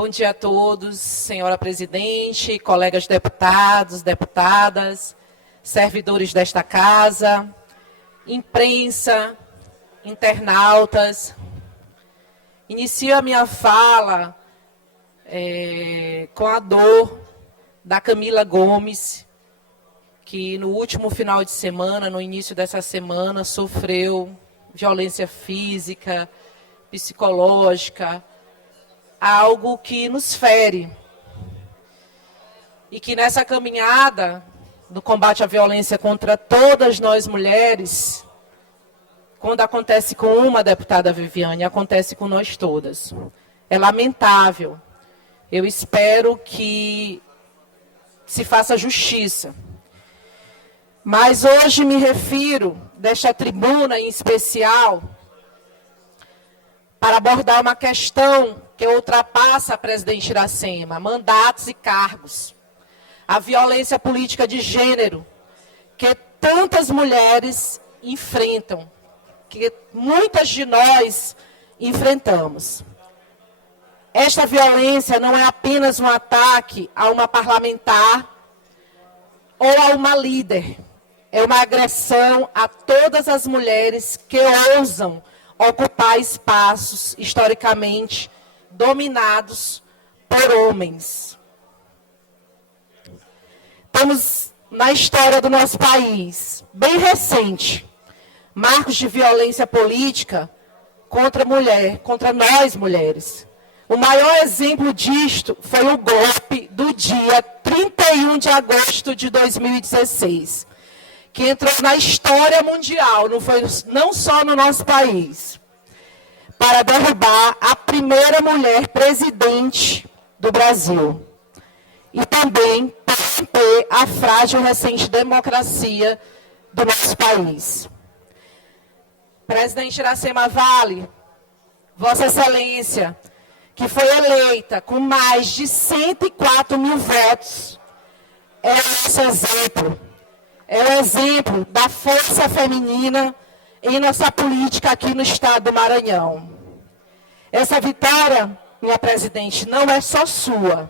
Bom dia a todos, senhora presidente, colegas deputados, deputadas, servidores desta casa, imprensa, internautas. Inicio a minha fala com a dor da Camila Gomes, que no último final de semana, no início dessa semana, sofreu violência física, psicológica, algo que nos fere. E que nessa caminhada do combate à violência contra todas nós mulheres, quando acontece com uma deputada Viviane, acontece com nós todas. É lamentável. Eu espero que se faça justiça. Mas hoje me refiro, desta tribuna em especial, para abordar uma questão que ultrapassa a presidente Iracema, mandatos e cargos. A violência política de gênero, que tantas mulheres enfrentam, que muitas de nós enfrentamos. Esta violência não é apenas um ataque a uma parlamentar ou a uma líder. É uma agressão a todas as mulheres que ousam ocupar espaços historicamente dominados por homens. Temos na história do nosso país, bem recente, marcos de violência política contra a mulher, contra nós mulheres. O maior exemplo disto foi o golpe do dia 31 de agosto de 2016, que entrou na história mundial, não só no nosso país, para derrubar a primeira mulher presidente do Brasil. E também para romper a frágil recente democracia do nosso país. Presidente Iracema Vale, Vossa Excelência, que foi eleita com mais de 104 mil votos, é o nosso exemplo. É o exemplo da força feminina em nossa política aqui no estado do Maranhão. Essa vitória, minha presidente, não é só sua,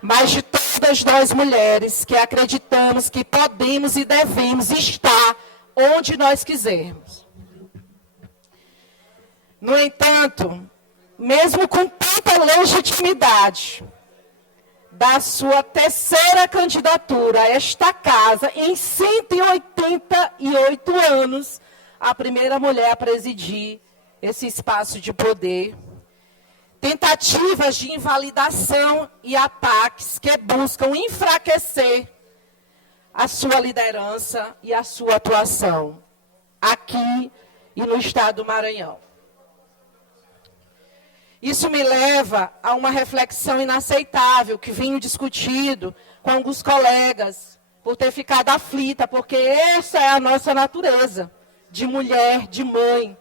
mas de todas nós mulheres que acreditamos que podemos e devemos estar onde nós quisermos. No entanto, mesmo com tanta legitimidade da sua terceira candidatura a esta casa, em 188 anos, a primeira mulher a presidir esse espaço de poder, tentativas de invalidação e ataques que buscam enfraquecer a sua liderança e a sua atuação aqui e no estado do Maranhão. Isso me leva a uma reflexão inaceitável que venho discutindo com alguns colegas, por ter ficado aflita, porque essa é a nossa natureza, de mulher, de mãe.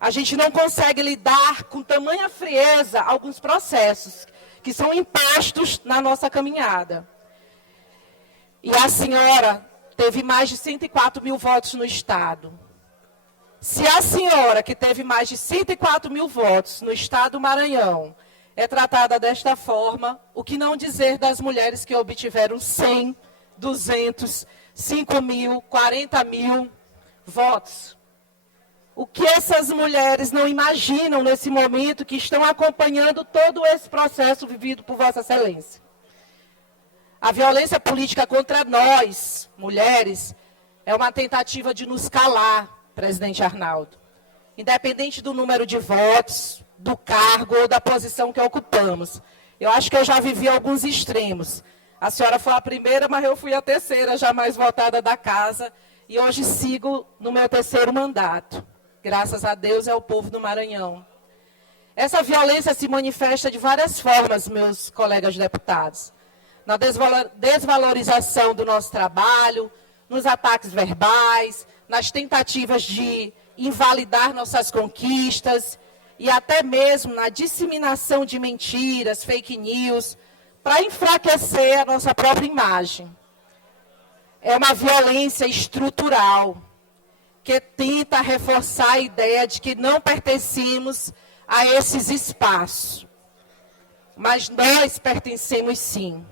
A gente não consegue lidar com tamanha frieza alguns processos que são impostos na nossa caminhada. E a senhora teve mais de 104 mil votos no estado. Se a senhora, que teve mais de 104 mil votos no estado do Maranhão, é tratada desta forma, o que não dizer das mulheres que obtiveram 100, 200, 5 mil, 40 mil votos? O que essas mulheres não imaginam nesse momento que estão acompanhando todo esse processo vivido por Vossa Excelência? A violência política contra nós, mulheres, é uma tentativa de nos calar, presidente Arnaldo, independente do número de votos, do cargo ou da posição que ocupamos. Eu acho que eu já vivi alguns extremos. A senhora foi a primeira, mas eu fui a terceira já mais votada da casa, e hoje sigo no meu terceiro mandato. Graças a Deus é o povo do Maranhão. Essa violência se manifesta de várias formas, meus colegas deputados. Na desvalorização do nosso trabalho, nos ataques verbais, nas tentativas de invalidar nossas conquistas e até mesmo na disseminação de mentiras, fake news, para enfraquecer a nossa própria imagem. É uma violência estrutural que tenta reforçar a ideia de que não pertencemos a esses espaços. mas nós pertencemos sim.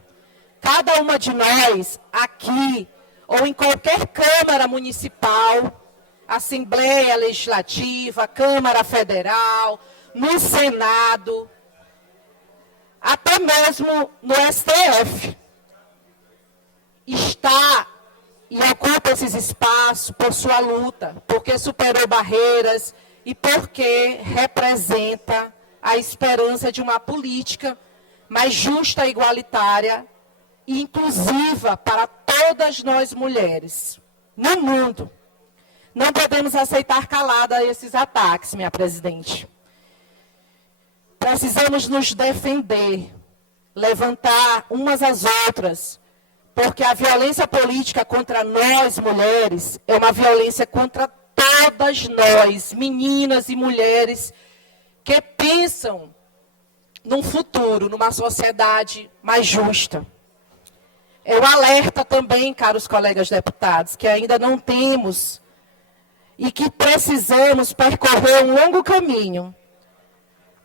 Cada uma de nós, aqui, ou em qualquer Câmara Municipal, Assembleia Legislativa, Câmara Federal, no Senado, até mesmo no STF, está e ocupa esses espaços por sua luta, porque superou barreiras e porque representa a esperança de uma política mais justa, igualitária e inclusiva para todas nós mulheres no mundo. Não podemos aceitar calada esses ataques, minha presidente. Precisamos nos defender, levantar umas às outras, porque a violência política contra nós, mulheres, é uma violência contra todas nós, meninas e mulheres, que pensam num futuro, numa sociedade mais justa. Eu alerto também, caros colegas deputados, que ainda não temos e que precisamos percorrer um longo caminho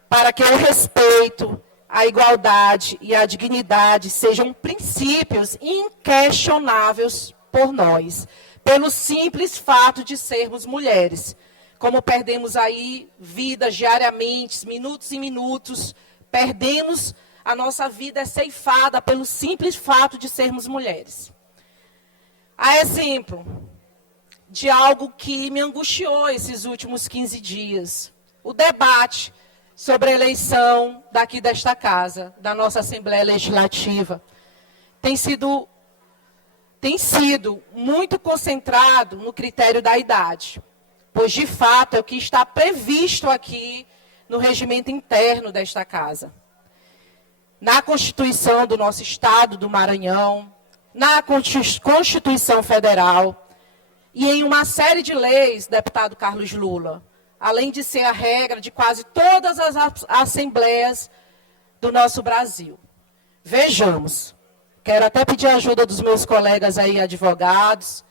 para que o respeito, a igualdade e a dignidade sejam princípios inquestionáveis por nós, pelo simples fato de sermos mulheres. Como perdemos aí vidas diariamente, minutos e minutos, perdemos a nossa vida é ceifada pelo simples fato de sermos mulheres. A exemplo de algo que me angustiou esses últimos 15 dias, o debate sobre a eleição daqui desta casa, da nossa Assembleia Legislativa, tem sido muito concentrado no critério da idade, pois, de fato, é o que está previsto aqui no regimento interno desta casa. Na Constituição do nosso Estado, do Maranhão, na Constituição Federal e em uma série de leis, deputado Carlos Lula, além de ser a regra de quase todas as assembleias do nosso Brasil. Vejamos, quero até pedir a ajuda dos meus colegas aí, advogados,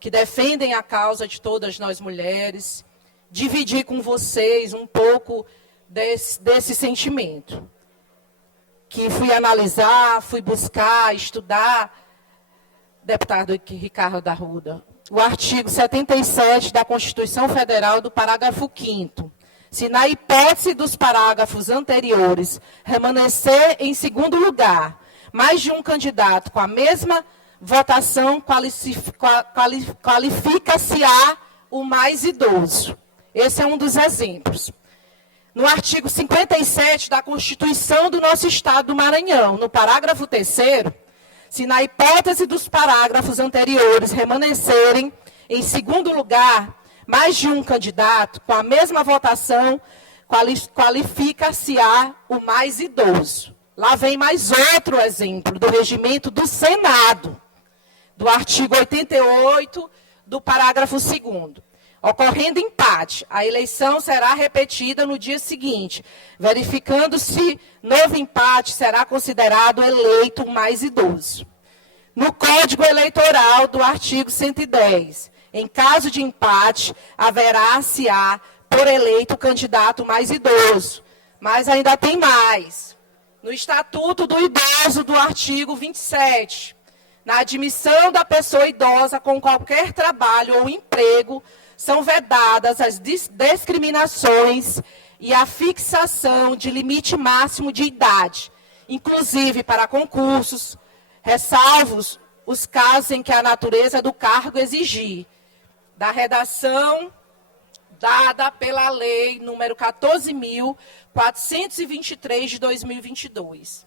que defendem a causa de todas nós mulheres, dividir com vocês um pouco desse sentimento, que fui analisar, fui buscar, estudar, deputado Ricardo Arruda, o artigo 77 da Constituição Federal, do parágrafo 5º. Se na hipótese dos parágrafos anteriores permanecer em segundo lugar mais de um candidato com a mesma votação, qualifica-se-á o mais idoso. Esse é um dos exemplos. No artigo 57 da Constituição do nosso Estado do Maranhão, no parágrafo 3º, se na hipótese dos parágrafos anteriores permanecerem em segundo lugar mais de um candidato com a mesma votação, qualifica-se-á o mais idoso. Lá vem mais outro exemplo do regimento do Senado, do artigo 88 do parágrafo 2º. Ocorrendo empate, a eleição será repetida no dia seguinte. Verificando-se novo empate, será considerado eleito o mais idoso. No Código Eleitoral do artigo 110, em caso de empate, haverá-se-á por eleito o candidato mais idoso. Mas ainda tem mais. No Estatuto do Idoso do artigo 27, na admissão da pessoa idosa com qualquer trabalho ou emprego, são vedadas as discriminações e a fixação de limite máximo de idade, inclusive para concursos, ressalvos os casos em que a natureza do cargo exigir, da redação dada pela Lei número 14.423 de 2022.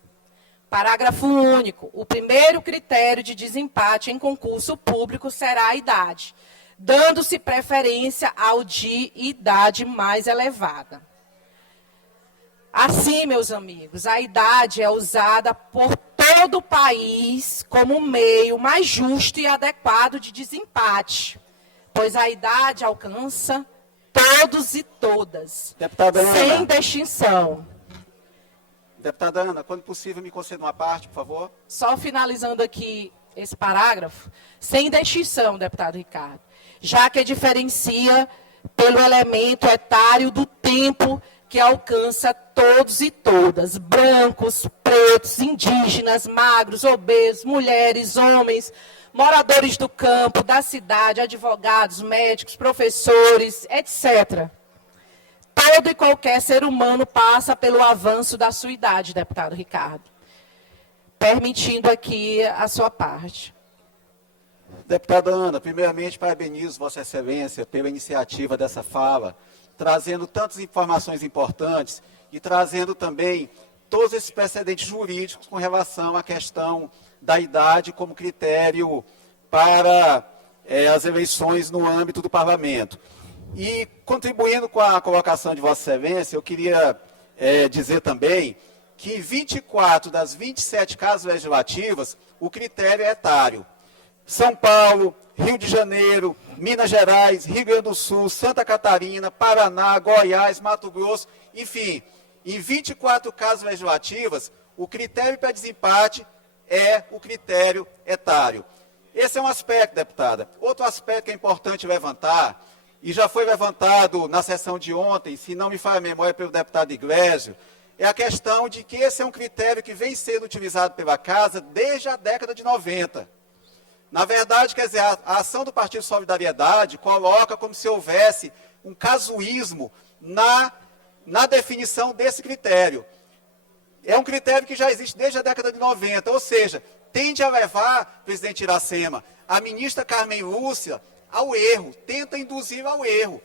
Parágrafo único. O primeiro critério de desempate em concurso público será a idade, dando-se preferência ao de idade mais elevada. Assim, meus amigos, a idade é usada por todo o país como meio mais justo e adequado de desempate, pois a idade alcança todos e todas, sem distinção. Deputada Ana, quando possível, me conceda uma parte, por favor. Só finalizando aqui esse parágrafo, sem distinção, deputado Ricardo, já que diferencia pelo elemento etário do tempo que alcança todos e todas, brancos, pretos, indígenas, magros, obesos, mulheres, homens, moradores do campo, da cidade, advogados, médicos, professores, etc. Todo e qualquer ser humano passa pelo avanço da sua idade, deputado Ricardo. Permitindo aqui a sua parte. Deputada Ana, primeiramente parabenizo Vossa Excelência pela iniciativa dessa fala, trazendo tantas informações importantes e trazendo também todos esses precedentes jurídicos com relação à questão da idade como critério para as eleições no âmbito do Parlamento. E, contribuindo com a colocação de Vossa Excelência, eu queria dizer também que em 24 das 27 casas legislativas, o critério é etário. São Paulo, Rio de Janeiro, Minas Gerais, Rio Grande do Sul, Santa Catarina, Paraná, Goiás, Mato Grosso, enfim, em 24 casas legislativas, o critério para desempate é o critério etário. Esse é um aspecto, deputada. Outro aspecto que é importante levantar, e já foi levantado na sessão de ontem, se não me falha a memória, pelo deputado Iglesias, é a questão de que esse é um critério que vem sendo utilizado pela Casa desde a década de 90. Na verdade, quer dizer, a ação do Partido Solidariedade coloca como se houvesse um casuísmo na definição desse critério. É um critério que já existe desde a década de 90, ou seja, tende a levar, presidente Iracema, a ministra Carmen Lúcia ao erro, tenta induzir ao erro,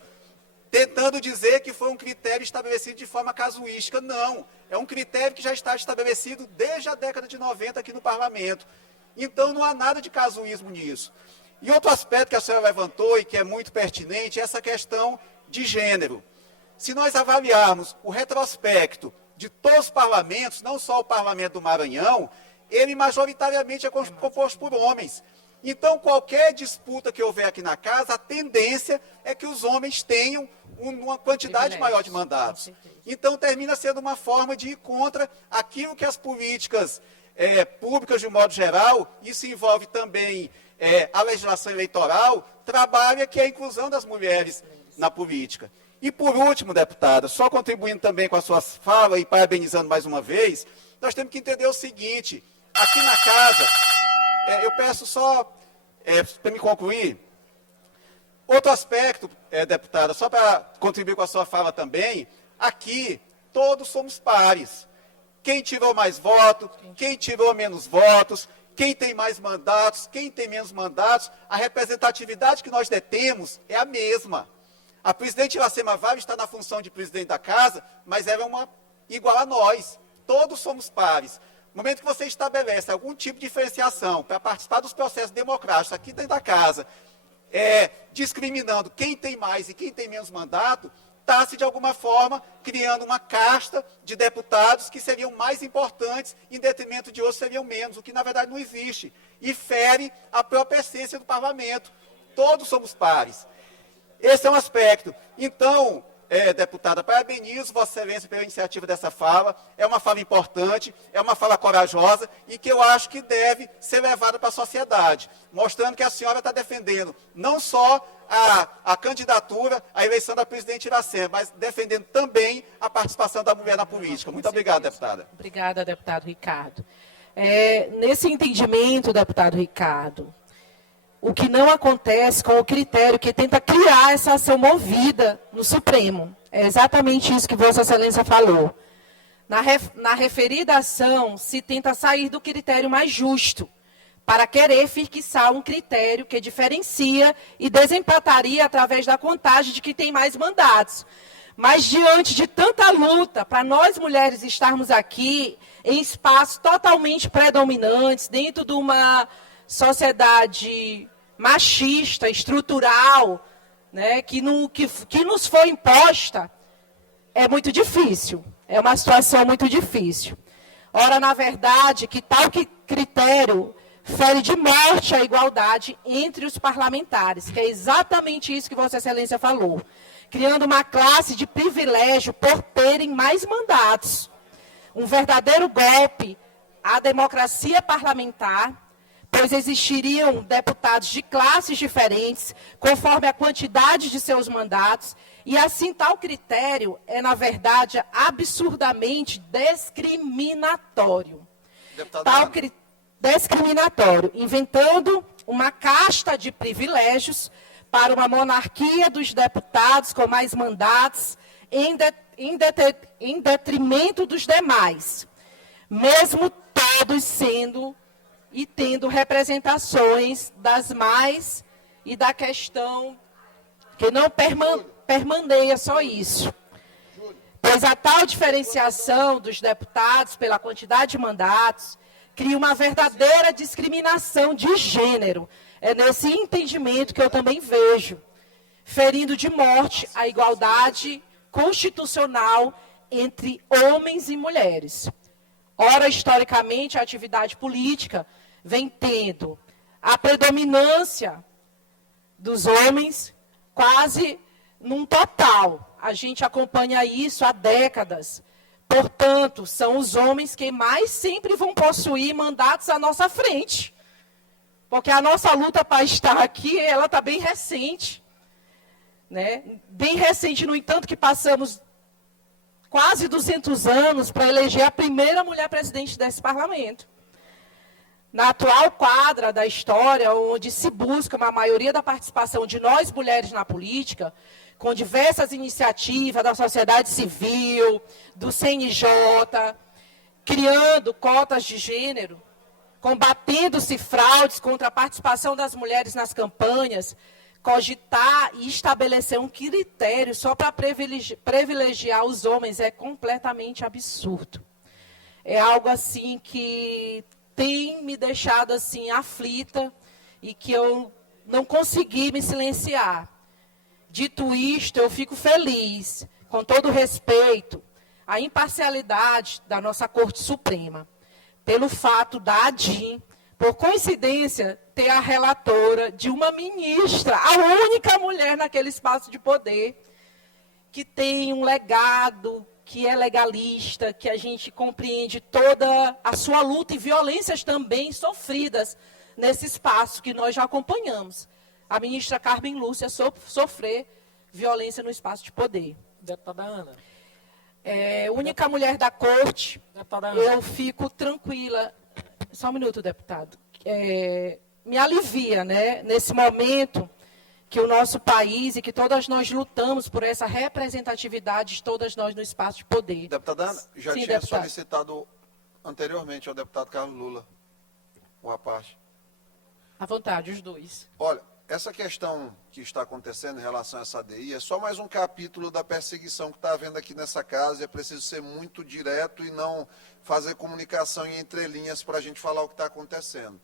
tentando dizer que foi um critério estabelecido de forma casuística. Não, é um critério que já está estabelecido desde a década de 90 aqui no Parlamento. Então, não há nada de casuísmo nisso. E outro aspecto que a senhora levantou e que é muito pertinente é essa questão de gênero. Se nós avaliarmos o retrospecto de todos os parlamentos, não só o Parlamento do Maranhão, ele majoritariamente é composto por homens. Então, qualquer disputa que houver aqui na Casa, a tendência é que os homens tenham uma quantidade maior de mandatos. Então, termina sendo uma forma de ir contra aquilo que as políticas públicas, de um modo geral, isso envolve também a legislação eleitoral, trabalha, que é a inclusão das mulheres na política. E, por último, deputada, só contribuindo também com a sua fala e parabenizando mais uma vez, nós temos que entender o seguinte: aqui na Casa, eu peço só, para me concluir, outro aspecto, deputada, só para contribuir com a sua fala também, aqui todos somos pares. Quem tirou mais votos, quem tirou menos votos, quem tem mais mandatos, quem tem menos mandatos, a representatividade que nós detemos é a mesma. A presidente Iracema Vale está na função de presidente da Casa, mas ela é igual a nós. Todos somos pares. No momento que você estabelece algum tipo de diferenciação para participar dos processos democráticos aqui dentro da Casa, discriminando quem tem mais e quem tem menos mandato, está-se, de alguma forma, criando uma casta de deputados que seriam mais importantes em detrimento de outros seriam menos, o que, na verdade, não existe. E fere a própria essência do parlamento. Todos somos pares. Esse é um aspecto. Então, deputada, parabenizo Vossa Excelência pela iniciativa dessa fala. É uma fala importante, é uma fala corajosa e que eu acho que deve ser levada para a sociedade, mostrando que a senhora está defendendo não só a candidatura à eleição da presidente Iracema, mas defendendo também a participação da mulher na política. Muito obrigado, deputada. Obrigada, deputado Ricardo. Nesse entendimento, deputado Ricardo, o que não acontece com o critério que tenta criar essa ação movida no Supremo. É exatamente isso que Vossa Excelência falou. Na referida ação, se tenta sair do critério mais justo, para querer fixar um critério que diferencia e desempataria através da contagem de quem tem mais mandatos. Mas, diante de tanta luta, para nós mulheres estarmos aqui em espaços totalmente predominantes, dentro de uma sociedade machista, estrutural, né, que nos foi imposta, é muito difícil. É uma situação muito difícil. Ora, na verdade, que tal critério fere de morte a igualdade entre os parlamentares, que é exatamente isso que Vossa Excelência falou, criando uma classe de privilégio por terem mais mandatos. Um verdadeiro golpe à democracia parlamentar, pois existiriam deputados de classes diferentes, conforme a quantidade de seus mandatos, e assim tal critério é, na verdade, absurdamente discriminatório. Discriminatório, inventando uma casta de privilégios para uma monarquia dos deputados com mais mandatos, em detrimento dos demais, mesmo todos sendo e tendo representações das mais e da questão que não permaneia só isso. Pois a tal diferenciação dos deputados pela quantidade de mandatos cria uma verdadeira discriminação de gênero. É nesse entendimento que eu também vejo, ferindo de morte a igualdade constitucional entre homens e mulheres. Ora, historicamente, a atividade política vem tendo a predominância dos homens quase num total. A gente acompanha isso há décadas. Portanto, são os homens que mais sempre vão possuir mandatos à nossa frente. Porque a nossa luta para estar aqui, ela está bem recente. Né? Bem recente, no entanto, que passamos quase 200 anos para eleger a primeira mulher presidente desse parlamento. Na atual quadra da história, onde se busca uma maioria da participação de nós, mulheres, na política, com diversas iniciativas da sociedade civil, do CNJ, criando cotas de gênero, combatendo-se fraudes contra a participação das mulheres nas campanhas, cogitar e estabelecer um critério só para privilegiar os homens é completamente absurdo. É algo assim que tem me deixado assim aflita e que eu não consegui me silenciar. Dito isto, eu fico feliz, com todo respeito, a imparcialidade da nossa Corte Suprema, pelo fato da ADIM, por coincidência, ter a relatora de uma ministra, a única mulher naquele espaço de poder, que tem um legado, que é legalista, que a gente compreende toda a sua luta e violências também sofridas nesse espaço que nós já acompanhamos. A ministra Carmen Lúcia sofrer violência no espaço de poder. Deputada Ana. Única mulher da corte, Deputada Ana. eu fico tranquila. Só um minuto, deputado. Me alivia, né, nesse momento que o nosso país e que todas nós lutamos por essa representatividade de todas nós no espaço de poder. Deputada Ana, já Sim, tinha deputado. solicitado anteriormente ao deputado Carlos Lula uma parte. À vontade, os dois. Olha, essa questão que está acontecendo em relação a essa ADI é só mais um capítulo da perseguição que está havendo aqui nessa casa. É preciso ser muito direto e não fazer comunicação em entrelinhas para a gente falar o que está acontecendo.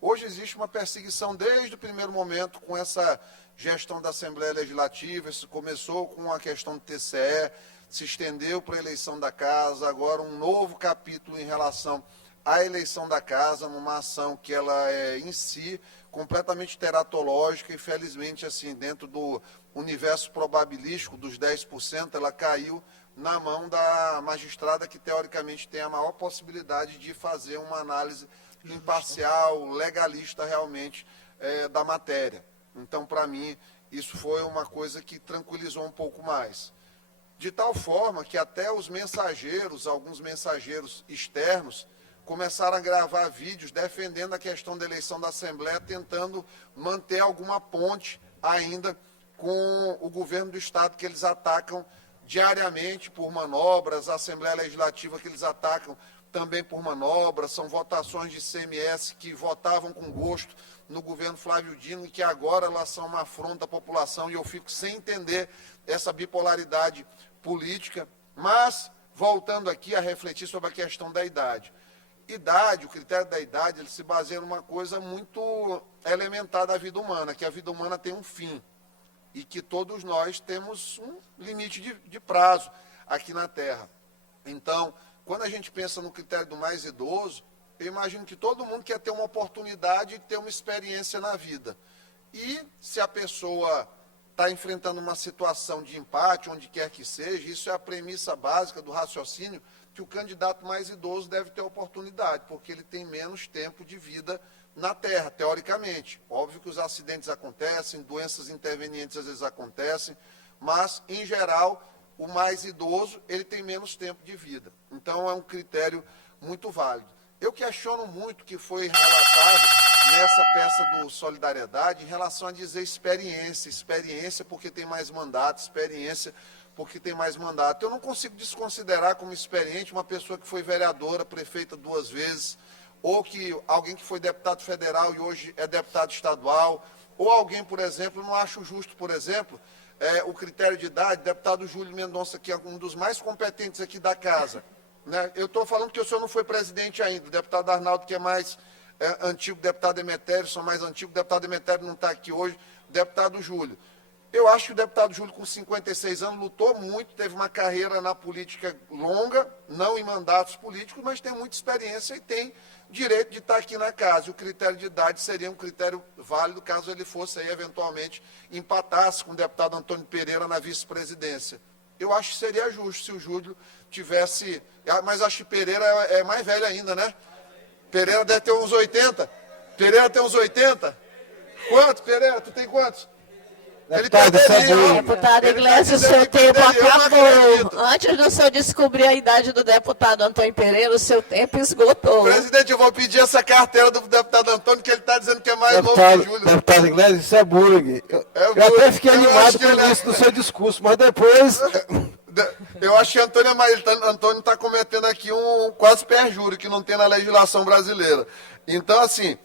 Hoje existe uma perseguição desde o primeiro momento com essa gestão da Assembleia Legislativa. Isso começou com a questão do TCE, se estendeu para a eleição da casa, agora um novo capítulo em relação à eleição da casa, numa ação que ela é em si completamente teratológica e, felizmente, assim, dentro do universo probabilístico dos 10%, ela caiu na mão da magistrada que, teoricamente, tem a maior possibilidade de fazer uma análise imparcial, legalista, realmente, da matéria. Então, para mim, isso foi uma coisa que tranquilizou um pouco mais. De tal forma que até os mensageiros, alguns mensageiros externos, começaram a gravar vídeos defendendo a questão da eleição da Assembleia, tentando manter alguma ponte ainda com o governo do Estado, que eles atacam diariamente por manobras, a Assembleia Legislativa que eles atacam também por manobras, são votações de ICMS que votavam com gosto no governo Flávio Dino e que agora elas são uma afronta à população, e eu fico sem entender essa bipolaridade política. Mas, voltando aqui a refletir sobre a questão da idade. O critério da idade, ele se baseia numa coisa muito elementar da vida humana, que a vida humana tem um fim e que todos nós temos um limite de prazo aqui na Terra. Então, quando a gente pensa no critério do mais idoso, eu imagino que todo mundo quer ter uma oportunidade de ter uma experiência na vida. E se a pessoa está enfrentando uma situação de empate, onde quer que seja, isso é a premissa básica do raciocínio que o candidato mais idoso deve ter oportunidade, porque ele tem menos tempo de vida na Terra, teoricamente. Óbvio que os acidentes acontecem, doenças intervenientes às vezes acontecem, mas, em geral, o mais idoso, ele tem menos tempo de vida. Então, é um critério muito válido. Eu questiono muito o que foi relatado nessa peça do Solidariedade em relação a dizer experiência porque tem mais mandato, experiência porque tem mais mandato. Eu não consigo desconsiderar como experiente uma pessoa que foi vereadora, prefeita 2 vezes, ou que alguém que foi deputado federal e hoje é deputado estadual, ou alguém, por exemplo, não acho justo, por exemplo, o critério de idade, deputado Júlio Mendonça, que é um dos mais competentes aqui da casa, né? Eu estou falando que o senhor não foi presidente ainda, o deputado Arnaldo, que é mais antigo, deputado Emetério, sou mais antigo, o deputado Emetério não está aqui hoje, deputado Júlio. Eu acho que o deputado Júlio, com 56 anos, lutou muito, teve uma carreira na política longa, não em mandatos políticos, mas tem muita experiência e tem direito de estar aqui na casa. E o critério de idade seria um critério válido caso ele fosse aí, eventualmente, empatasse com o deputado Antônio Pereira na vice-presidência. Eu acho que seria justo se o Júlio tivesse... Mas acho que Pereira é mais velho ainda, né? Pereira deve ter uns 80. Pereira tem uns 80. Quanto, Pereira? Tu tem quantos? Deputado Iglesias, o seu tempo acabou. Antes do senhor descobrir a idade do deputado Antônio Pereira, o seu tempo esgotou. Presidente, eu vou pedir essa carteira do deputado Antônio, que ele está dizendo que é mais novo que o Júlio. Deputado Iglesias, isso é bullying. Eu até fiquei animado com o início do seu discurso, mas depois... Eu acho que Antônio está cometendo aqui um quase perjúrio que não tem na legislação brasileira. Então, assim...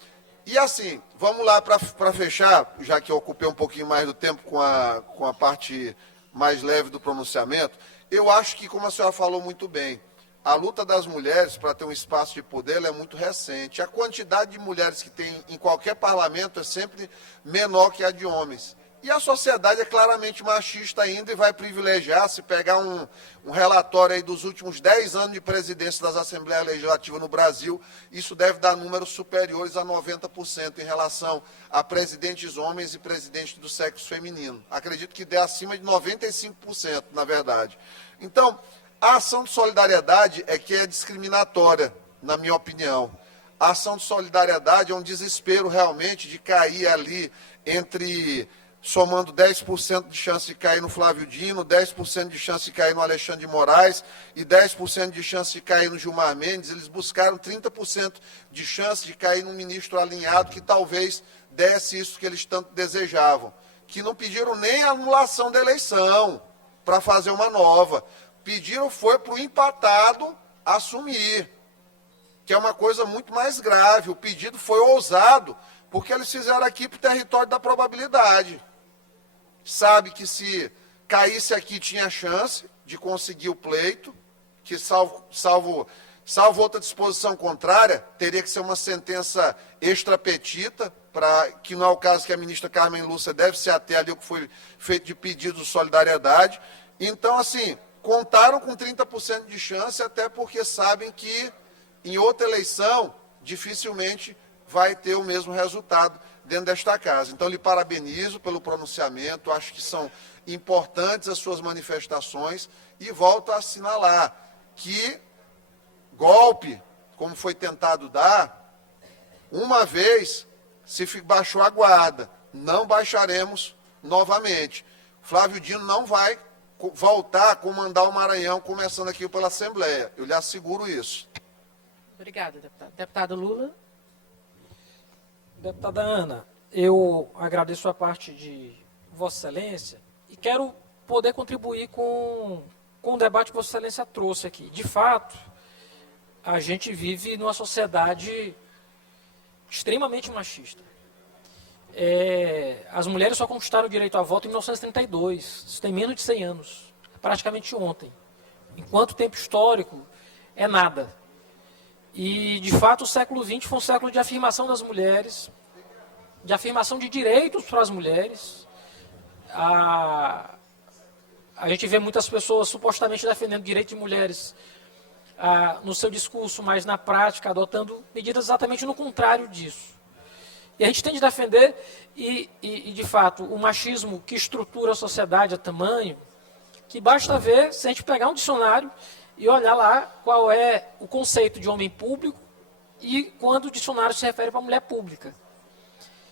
E assim, vamos lá para fechar, já que eu ocupei um pouquinho mais do tempo com a parte mais leve do pronunciamento, eu acho que, como a senhora falou muito bem, a luta das mulheres para ter um espaço de poder ela é muito recente. A quantidade de mulheres que tem em qualquer parlamento é sempre menor que a de homens. E a sociedade é claramente machista ainda e vai privilegiar, se pegar um relatório aí dos últimos 10 anos de presidência das Assembleias Legislativas no Brasil, isso deve dar números superiores a 90% em relação a presidentes homens e presidentes do sexo feminino. Acredito que dê acima de 95%, na verdade. Então, a ação de solidariedade é que é discriminatória, na minha opinião. A ação de solidariedade é um desespero realmente de cair ali entre... somando 10% de chance de cair no Flávio Dino, 10% de chance de cair no Alexandre de Moraes e 10% de chance de cair no Gilmar Mendes, eles buscaram 30% de chance de cair num ministro alinhado que talvez desse isso que eles tanto desejavam. Que não pediram nem a anulação da eleição para fazer uma nova. Pediram foi para o empatado assumir, que é uma coisa muito mais grave. O pedido foi ousado, porque eles fizeram aqui para o território da probabilidade. Sabe que se caísse aqui tinha chance de conseguir o pleito, que salvo outra disposição contrária, teria que ser uma sentença extrapetita, que não é o caso que a ministra Carmen Lúcia deve se ater ali o que foi feito de pedido de solidariedade. Então, assim, contaram com 30% de chance, até porque sabem que em outra eleição dificilmente vai ter o mesmo resultado dentro desta casa. Então, lhe parabenizo pelo pronunciamento, acho que são importantes as suas manifestações e volto a assinalar que golpe, como foi tentado dar, uma vez se baixou a guarda, não baixaremos novamente. Flávio Dino não vai voltar a comandar o Maranhão, começando aqui pela Assembleia. Eu lhe asseguro isso. Obrigada, deputado. Deputado Lula. Deputada Ana, eu agradeço a parte de Vossa Excelência e quero poder contribuir com o debate que Vossa Excelência trouxe aqui. De fato, a gente vive numa sociedade extremamente machista. As mulheres só conquistaram o direito a voto em 1932, isso tem menos de 100 anos, praticamente ontem. Enquanto tempo histórico, é nada. E, de fato, o século XX foi um século de afirmação das mulheres, de afirmação de direitos para as mulheres. A gente vê muitas pessoas supostamente defendendo direitos de mulheres no seu discurso, mas na prática adotando medidas exatamente no contrário disso. E a gente tem de defender, de fato, o machismo que estrutura a sociedade a tamanho, que basta ver, se a gente pegar um dicionário, e olhar lá qual é o conceito de homem público e quando o dicionário se refere para mulher pública.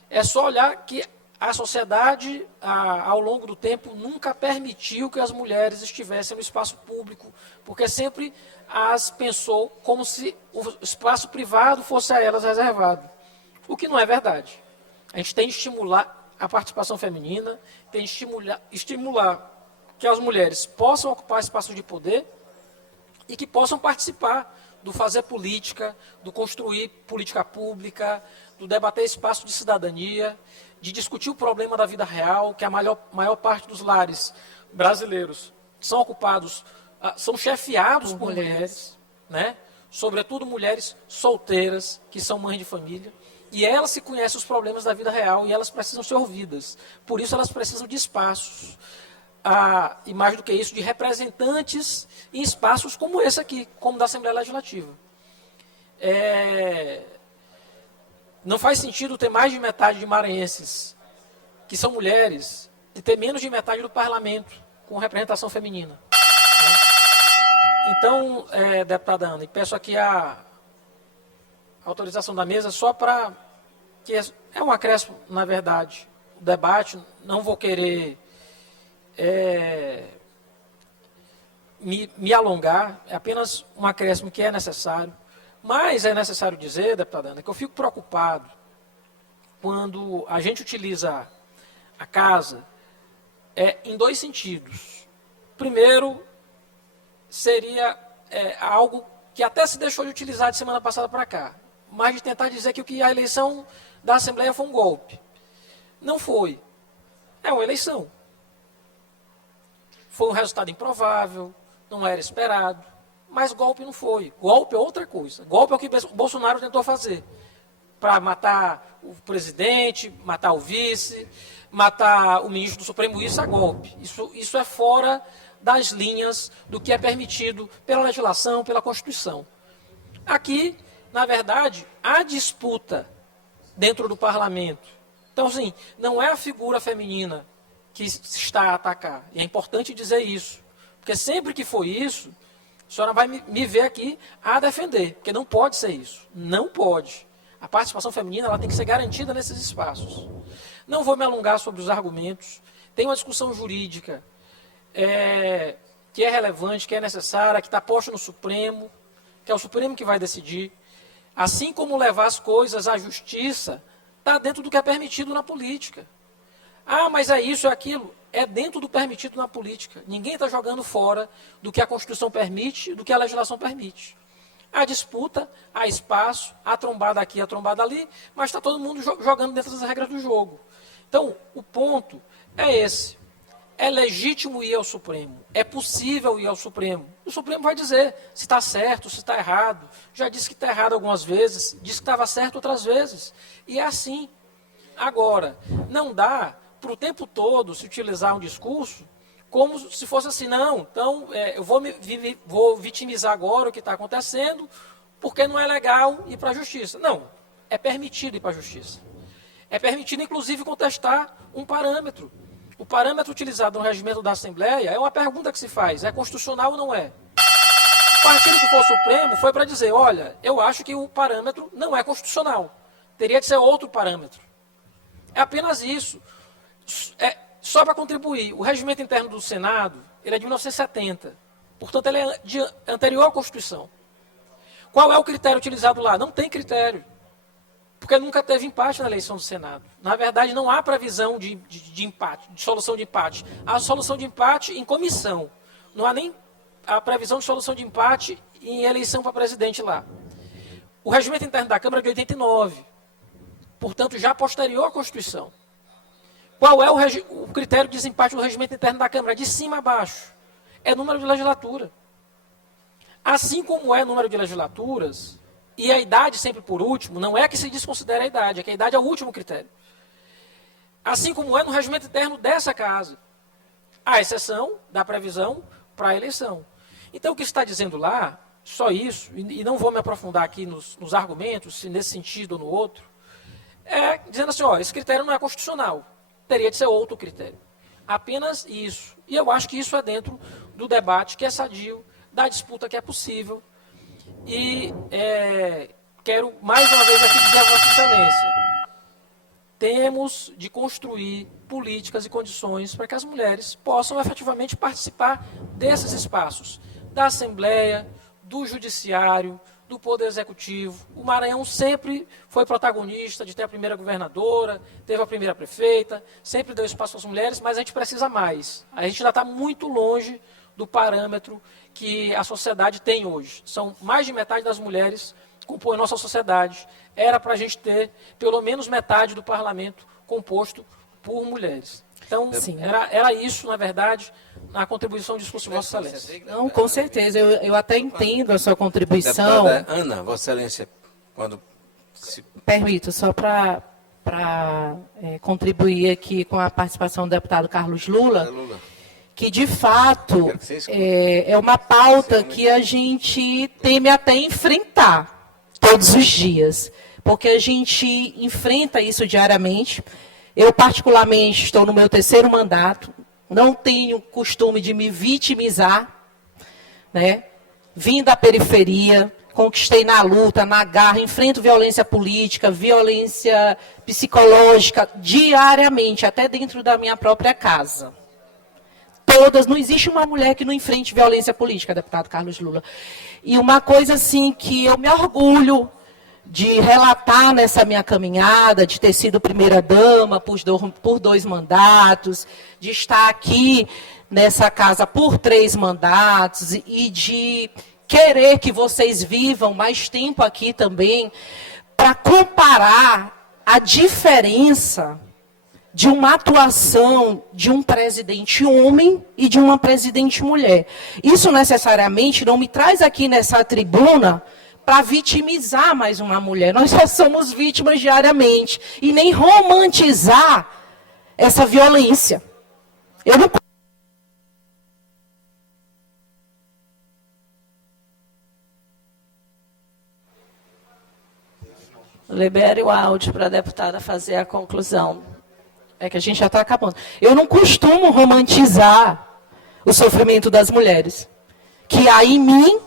É só olhar que a sociedade, ao longo do tempo, nunca permitiu que as mulheres estivessem no espaço público, porque sempre as pensou como se o espaço privado fosse a elas reservado, o que não é verdade. A gente tem que estimular a participação feminina, tem que estimular que as mulheres possam ocupar espaços de poder e que possam participar do fazer política, do construir política pública, do debater espaço de cidadania, de discutir o problema da vida real, que a maior parte dos lares brasileiros são ocupados, são chefiados por mulheres, né? Sobretudo mulheres solteiras, que são mães de família, e elas se conhecem os problemas da vida real e elas precisam ser ouvidas. Por isso elas precisam de espaços, e mais do que isso, de representantes em espaços como esse aqui, como da Assembleia Legislativa. Não faz sentido ter mais de metade de maranhenses, que são mulheres, e ter menos de metade do parlamento com representação feminina. Então, deputada Ana, peço aqui a autorização da mesa só para que é um acréscimo, na verdade, o debate. Não vou querer me alongar, é apenas um acréscimo que é necessário. Mas é necessário dizer, deputada Ana, que eu fico preocupado quando a gente utiliza a casa em dois sentidos. Primeiro, seria algo que até se deixou de utilizar de semana passada para cá, mas de tentar dizer que a eleição da Assembleia foi um golpe. Não foi. É uma eleição. Foi um resultado improvável, não era esperado. Mas golpe não foi. Golpe é outra coisa. Golpe é o que o Bolsonaro tentou fazer. Para matar o presidente, matar o vice, matar o ministro do Supremo. Isso é golpe. Isso é fora das linhas do que é permitido pela legislação, pela Constituição. Aqui, na verdade, há disputa dentro do parlamento. Então, assim, não é a figura feminina que se está a atacar. E é importante dizer isso. Porque sempre que for isso, a senhora vai me ver aqui a defender, porque não pode ser isso. Não pode. A participação feminina ela tem que ser garantida nesses espaços. Não vou me alongar sobre os argumentos. Tem uma discussão jurídica que é relevante, que é necessária, que está posta no Supremo, que é o Supremo que vai decidir. Assim como levar as coisas à justiça, está dentro do que é permitido na política. Ah, mas é isso, é aquilo. É dentro do permitido na política. Ninguém está jogando fora do que a Constituição permite, do que a legislação permite. Há disputa, há espaço, há trombada aqui, há trombada ali, mas está todo mundo jogando dentro das regras do jogo. Então, o ponto é esse. É legítimo ir ao Supremo. É possível ir ao Supremo. O Supremo vai dizer se está certo, se está errado. Já disse que está errado algumas vezes, disse que estava certo outras vezes. E é assim. Agora, não dá para o tempo todo se utilizar um discurso como se fosse assim, não, então eu vou vitimizar agora o que está acontecendo, porque não é legal ir para a justiça. Não, é permitido ir para a justiça. É permitido, inclusive, contestar um parâmetro. O parâmetro utilizado no regimento da Assembleia é uma pergunta que se faz, é constitucional ou não é? O partido que for o Supremo foi para dizer, olha, eu acho que o parâmetro não é constitucional, teria de ser outro parâmetro. É apenas isso. Só para contribuir, o regimento interno do Senado, ele é de 1970. Portanto, ele é anterior à Constituição. Qual é o critério utilizado lá? Não tem critério. Porque nunca teve empate na eleição do Senado. Na verdade, não há previsão de empate, de solução de empate. Há solução de empate em comissão. Não há nem a previsão de solução de empate em eleição para presidente lá. O regimento interno da Câmara é de 89. Portanto, já posterior à Constituição. Qual é o critério de desempate do regimento interno da Câmara? De cima a baixo. É número de legislatura. Assim como é número de legislaturas, e a idade sempre por último, não é que se desconsidere a idade, é que a idade é o último critério. Assim como é no regimento interno dessa casa. A exceção da previsão para a eleição. Então, o que está dizendo lá, só isso, e não vou me aprofundar aqui nos argumentos, se nesse sentido ou no outro, é dizendo assim, ó, esse critério não é constitucional. Teria de ser outro critério. Apenas isso. E eu acho que isso é dentro do debate que é sadio da disputa que é possível. E quero mais uma vez aqui dizer a Vossa Excelência, temos de construir políticas e condições para que as mulheres possam efetivamente participar desses espaços, da Assembleia, do Judiciário, do Poder Executivo. O Maranhão sempre foi protagonista de ter a primeira governadora, teve a primeira prefeita, sempre deu espaço às mulheres, mas a gente precisa mais. A gente ainda está muito longe do parâmetro que a sociedade tem hoje. São mais de metade das mulheres que compõem a nossa sociedade. Era para a gente ter pelo menos metade do parlamento composto por mulheres. Então, sim, era isso, na verdade, na contribuição do discurso de Vossa Excelência. Não, com certeza. Eu até entendo a sua contribuição. Deputada Ana, Vossa Excelência, quando... Permito, só para contribuir aqui com a participação do deputado Carlos Lula, que, de fato, é uma pauta que a gente teme até enfrentar todos os dias, porque a gente enfrenta isso diariamente. Eu, particularmente, estou no meu 3º mandato, não tenho costume de me vitimizar, né? Vim da periferia, conquistei na luta, na garra, enfrento violência política, violência psicológica, diariamente, até dentro da minha própria casa. Todas, não existe uma mulher que não enfrente violência política, deputado Carlos Lula. E uma coisa, assim, que eu me orgulho de relatar nessa minha caminhada, de ter sido primeira-dama por 2 mandatos, de estar aqui nessa casa por 3 mandatos e de querer que vocês vivam mais tempo aqui também, para comparar a diferença de uma atuação de um presidente homem e de uma presidente mulher. Isso necessariamente não me traz aqui nessa tribuna para vitimizar mais uma mulher. Nós já somos vítimas diariamente. E nem romantizar essa violência. Eu não... Libere o áudio para a deputada fazer a conclusão. É que a gente já está acabando. Eu não costumo romantizar o sofrimento das mulheres. Que há em mim,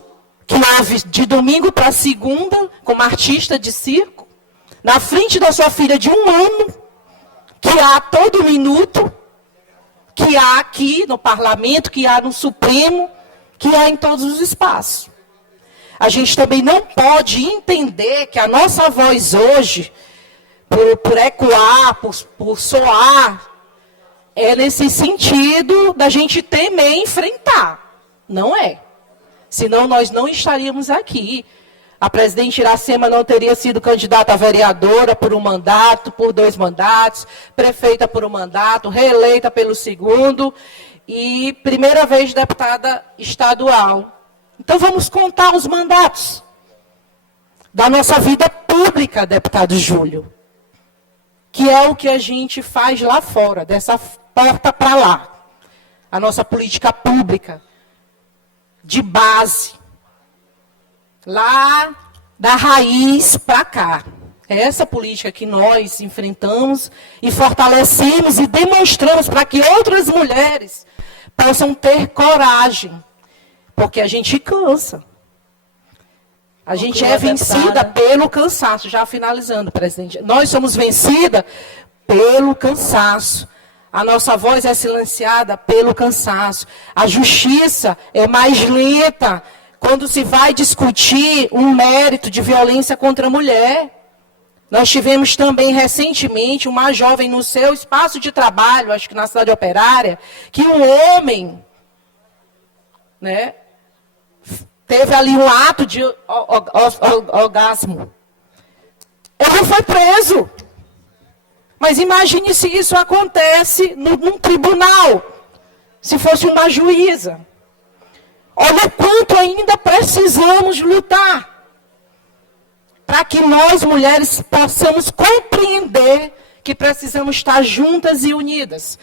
que houve de domingo para segunda, como artista de circo, na frente da sua filha de 1 ano, que há a todo minuto, que há aqui no parlamento, que há no Supremo, que há em todos os espaços. A gente também não pode entender que a nossa voz hoje, por ecoar, por soar, é nesse sentido da gente temer enfrentar. Não é. Senão nós não estaríamos aqui. A presidente Iracema não teria sido candidata a vereadora por 1 mandato, por 2 mandatos, prefeita por 1 mandato, reeleita pelo 2º e primeira vez deputada estadual. Então vamos contar os mandatos da nossa vida pública, deputado Júlio, que é o que a gente faz lá fora, dessa porta para lá. A nossa política pública de base, lá da raiz para cá. É essa política que nós enfrentamos e fortalecemos e demonstramos para que outras mulheres possam ter coragem, porque a gente cansa. A gente é vencida pelo cansaço. Já finalizando, presidente. Nós somos vencidas pelo cansaço. A nossa voz é silenciada pelo cansaço. A justiça é mais lenta quando se vai discutir um mérito de violência contra a mulher. Nós tivemos também recentemente uma jovem no seu espaço de trabalho, acho que na cidade operária, que um homem, né, teve ali um ato de orgasmo. Ele foi preso. Mas imagine se isso acontece num tribunal, se fosse uma juíza. Olha o quanto ainda precisamos lutar para que nós, mulheres, possamos compreender que precisamos estar juntas e unidas,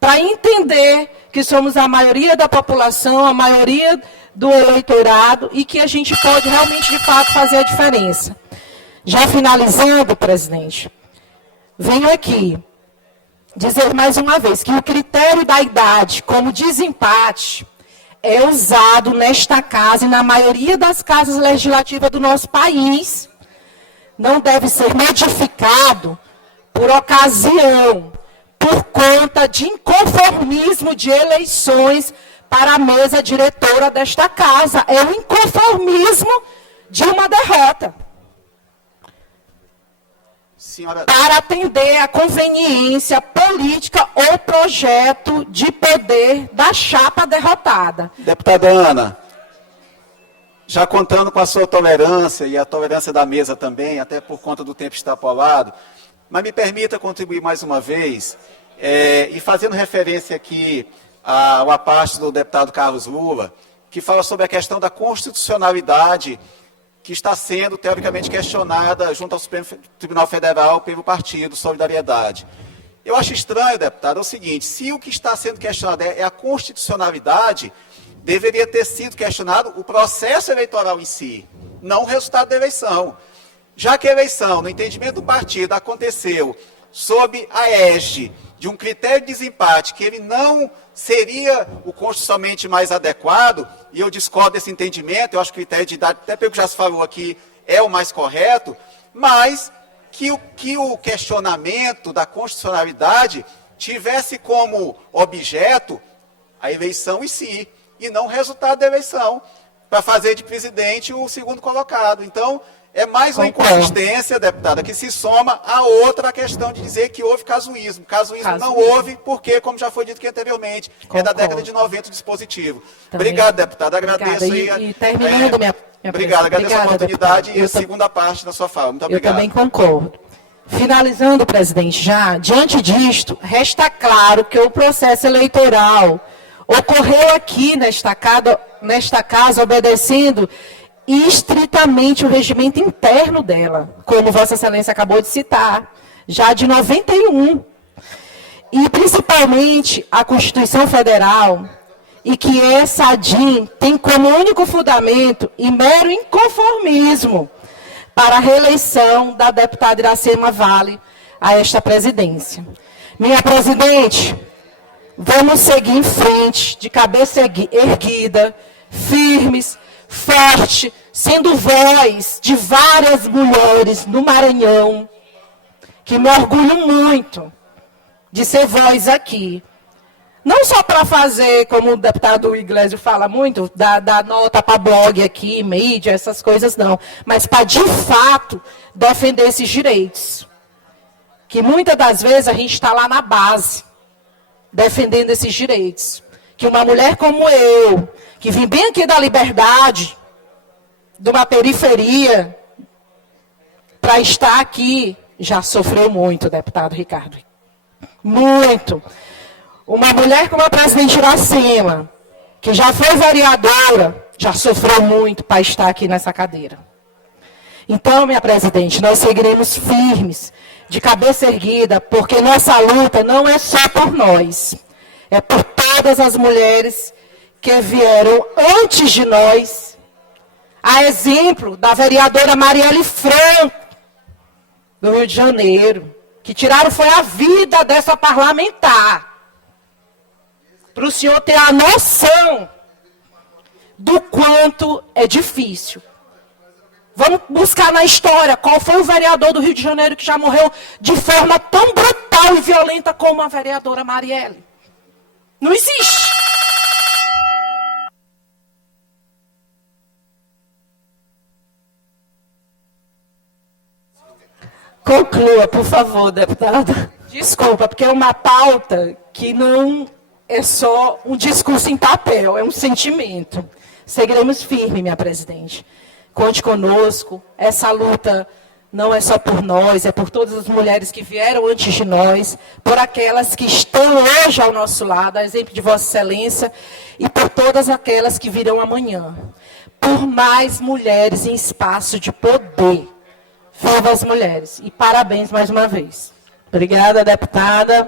para entender que somos a maioria da população, a maioria do eleitorado e que a gente pode realmente, de fato, fazer a diferença. Já finalizando, presidente, venho aqui dizer mais uma vez que o critério da idade como desempate é usado nesta casa e na maioria das casas legislativas do nosso país. Não deve ser modificado por ocasião, por conta de inconformismo de eleições para a mesa diretora desta casa. É o inconformismo de uma derrota. Senhora... Para atender a conveniência política ou projeto de poder da chapa derrotada. Deputada Ana, já contando com a sua tolerância e a tolerância da mesa também, até por conta do tempo extrapolado, mas me permita contribuir mais uma vez, e fazendo referência aqui a uma parte do deputado Carlos Lula, que fala sobre a questão da constitucionalidade que está sendo, teoricamente, questionada junto ao Supremo Tribunal Federal pelo partido Solidariedade. Eu acho estranho, deputado, é o seguinte, se o que está sendo questionado é a constitucionalidade, deveria ter sido questionado o processo eleitoral em si, não o resultado da eleição. Já que a eleição, no entendimento do partido, aconteceu sob a égide de um critério de desempate, que ele não seria o constitucionalmente mais adequado, e eu discordo desse entendimento, eu acho que o critério de idade, até pelo que já se falou aqui, é o mais correto, mas que o questionamento da constitucionalidade tivesse como objeto a eleição em si, e não o resultado da eleição, para fazer de presidente o segundo colocado. Então, é mais uma inconsistência, deputada, que se soma a outra questão de dizer que houve casuísmo. Casuísmo não houve, porque, como já foi dito aqui anteriormente, é da década de 90 o dispositivo. Também. Obrigado, deputada. Agradeço aí. E terminando minha obrigado, agradeço a oportunidade deputada. e a segunda parte da sua fala. Muito obrigado. Eu também concordo. Finalizando, presidente, já, diante disto, resta claro que o processo eleitoral ocorreu aqui nesta casa obedecendo estritamente o regimento interno dela, como Vossa Excelência acabou de citar, já de 91. E, principalmente, a Constituição Federal, e que essa ADIM tem como único fundamento e mero inconformismo para a reeleição da deputada Iracema Vale a esta presidência. Minha presidente, vamos seguir em frente, de cabeça erguida, firmes, forte, sendo voz de várias mulheres no Maranhão, que me orgulho muito de ser voz aqui. Não só para fazer, como o deputado Iglesias fala muito, dar nota para blog aqui, mídia, essas coisas não, mas para, de fato, defender esses direitos. Que muitas das vezes a gente está lá na base, defendendo esses direitos. Que uma mulher como eu, que vim bem aqui da Liberdade, de uma periferia, para estar aqui, já sofreu muito, deputado Ricardo. Muito. Uma mulher como a presidente Iracema, que já foi vereadora, já sofreu muito para estar aqui nessa cadeira. Então, minha presidente, nós seguiremos firmes, de cabeça erguida, porque nossa luta não é só por nós, é por todas as mulheres que vieram antes de nós, a exemplo da vereadora Marielle Franco, do Rio de Janeiro, que tiraram foi a vida dessa parlamentar, para o senhor ter a noção do quanto é difícil. Vamos buscar na história qual foi o vereador do Rio de Janeiro que já morreu de forma tão brutal e violenta como a vereadora Marielle. Não existe. Conclua, por favor, deputada. Desculpa, porque é uma pauta que não é só um discurso em papel, é um sentimento. Seguiremos firme, minha presidente. Conte conosco. Essa luta não é só por nós, é por todas as mulheres que vieram antes de nós, por aquelas que estão hoje ao nosso lado, a exemplo de Vossa Excelência, e por todas aquelas que virão amanhã. Por mais mulheres em espaço de poder. Viva as mulheres. E parabéns mais uma vez. Obrigada, deputada.